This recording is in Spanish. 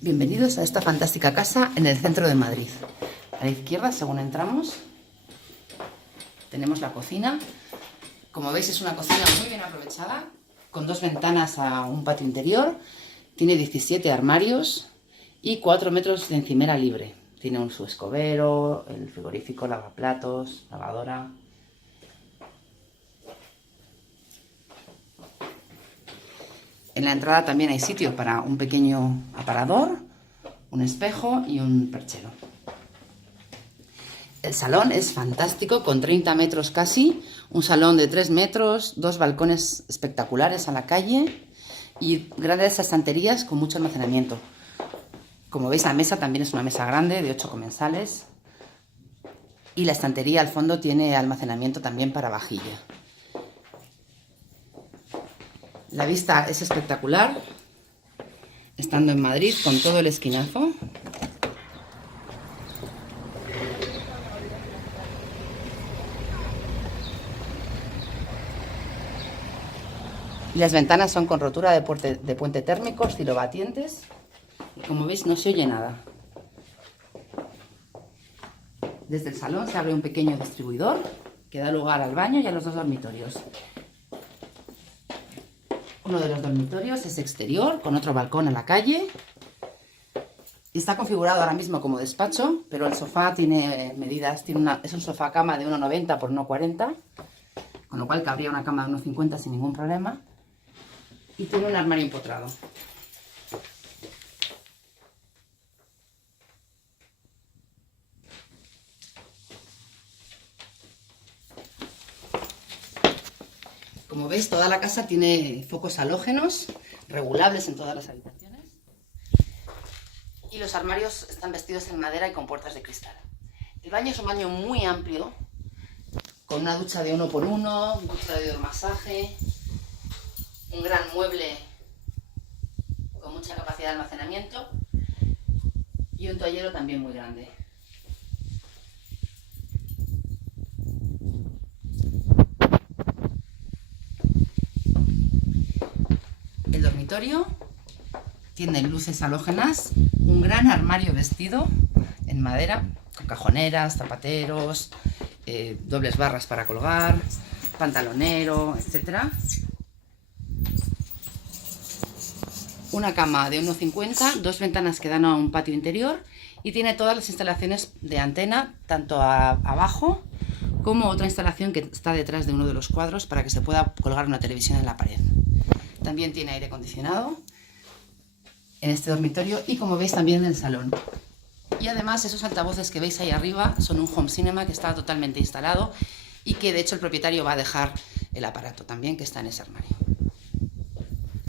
Bienvenidos a esta fantástica casa en el centro de Madrid. A la izquierda, según entramos, tenemos la cocina. Como veis, es una cocina muy bien aprovechada, con 2 ventanas a un patio interior. Tiene 17 armarios y 4 metros de encimera libre. Tiene su escobero, el frigorífico, lavaplatos, lavadora. En la entrada también hay sitio para un pequeño aparador, un espejo y un perchero. El salón es fantástico, con 30 metros casi, un salón de 3 metros, 2 balcones espectaculares a la calle y grandes estanterías con mucho almacenamiento. Como veis, la mesa también es una mesa grande de 8 comensales y la estantería al fondo tiene almacenamiento también para vajilla. La vista es espectacular, estando en Madrid con todo el esquinazo. Y las ventanas son con rotura de puente térmico, estilobatientes. Y como veis, no se oye nada. Desde el salón se abre un pequeño distribuidor que da lugar al baño y a los 2 dormitorios. Uno de los dormitorios es exterior, con otro balcón a la calle. Y está configurado ahora mismo como despacho, pero el sofá tiene medidas, es un sofá cama de 1,90 por 1,40, con lo cual cabría una cama de 1,50 sin ningún problema. Y tiene un armario empotrado. Como veis, toda la casa tiene focos halógenos, regulables en todas las habitaciones. Y los armarios están vestidos en madera y con puertas de cristal. El baño es un baño muy amplio, con una ducha de 1x1, ducha de hidromasaje, un gran mueble con mucha capacidad de almacenamiento y un toallero también muy grande. El dormitorio tiene luces halógenas, un gran armario vestido en madera, con cajoneras, zapateros, dobles barras para colgar, pantalonero, etc. Una cama de 1,50, 2 ventanas que dan a un patio interior y tiene todas las instalaciones de antena, tanto abajo como otra instalación que está detrás de uno de los cuadros para que se pueda colgar una televisión en la pared. También tiene aire acondicionado en este dormitorio y, como veis, también en el salón. Y además, esos altavoces que veis ahí arriba son un home cinema que está totalmente instalado y que de hecho el propietario va a dejar el aparato también, que está en ese armario.